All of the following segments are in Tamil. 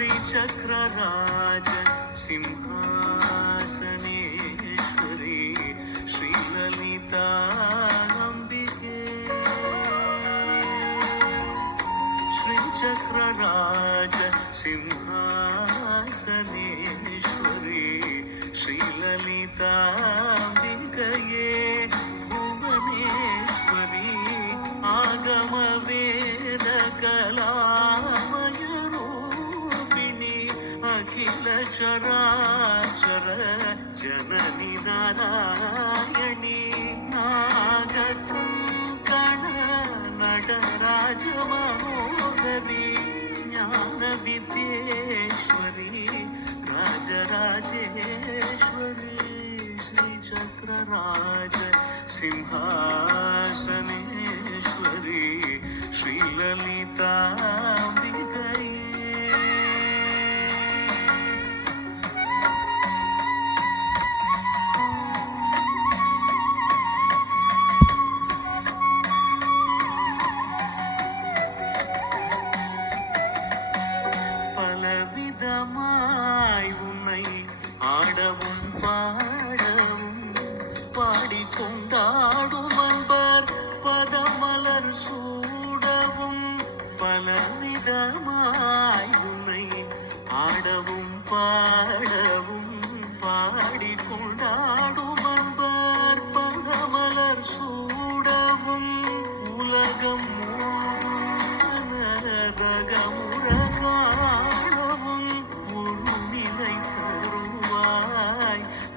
श्रीचक्रराज सिंहासनेश्वरी श्रीललिताम्बिके श्रीचक्रराज सिंहासनेश्वरी श्रीललिताम्बिकये भुवनेश्वरी आगमवेदकलामयरूपिणी अखिल चराचर जननी नारायणी नागकङ्कण नटराज मनोहरी ज्ञान विद्येश्वरी राजराजेश्वरी श्रीचक्रराज सिंहासनेश्वरी श्रीललिताम्बिकये பலவிதமாய் உன்னை ஆடவும் பாடவும் பாடிக்கொண்டாடும் அன்பர் பதமலர் சூடவும் பலவிதமாய் உன்னை ஆடவும் பாடவும் பாடிக்கொண்டாடும் அன்பர் பதமலர் சூடவும் உலகம்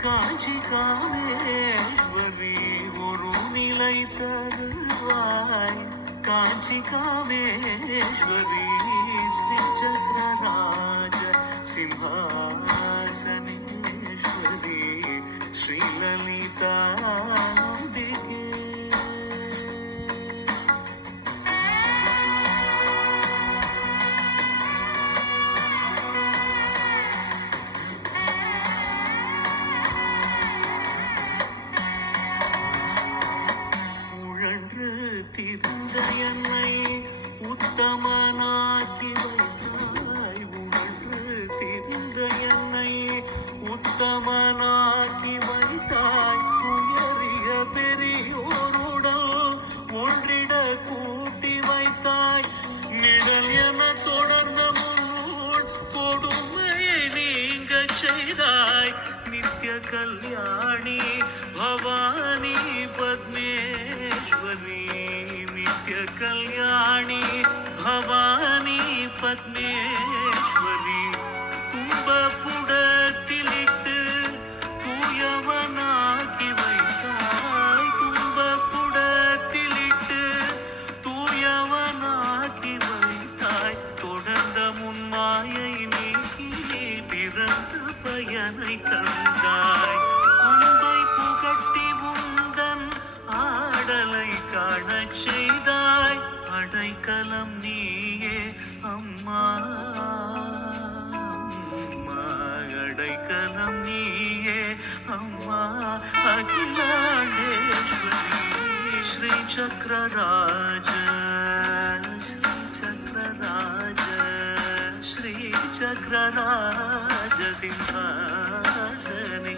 காஞ்சி காமேஸ்வரி ஒரு நிலை தருவாய் காஞ்சி காமேஸ்வரி ஸ்ரீசக்கரராஜ சிம்ஹாசனேஸ்வரி ஸ்ரீலலிதாம்பிகே திருந்த என்னை உத்தமனாக்கி வைத்தாய் உணர்ந்து திருந்த என்னை உத்தமனாக்கி வைத்தாய் உயரிய பெரியோருடல் ஒன்றிட கூட்டி வைத்தாய் நிழல் என தொடர்ந்த முன்னோள் கொடுமையை நீங்க செய்தாய் நித்ய கல்யாணி பவானி பத்மேஸ்வரி கல்யாணி பவானி பத்மேஸ்வரி துன்பப்புடத்திலிட்டு தூயவனாக்கி வைத்தாய் துன்பப்புடத்திலிட்டு தூயவனாக்கி வைத்தாய் தொடர்ந்த முன்மாயை நீக்கி பிறந்த பயனை தந்தாய் அன்பை புகட்டி உந்தன் ஆடலை காணச் செய்தாய் அடைக்கலம் நீயே அம்மா அடைக்கலம் நீயே அம்மா அகிலாண்டேஸ்வரி ஸ்ரீசக்கரராஜ ஸ்ரீசக்கரராஜ ஸ்ரீசக்கரராஜ சிம்ஹாசனே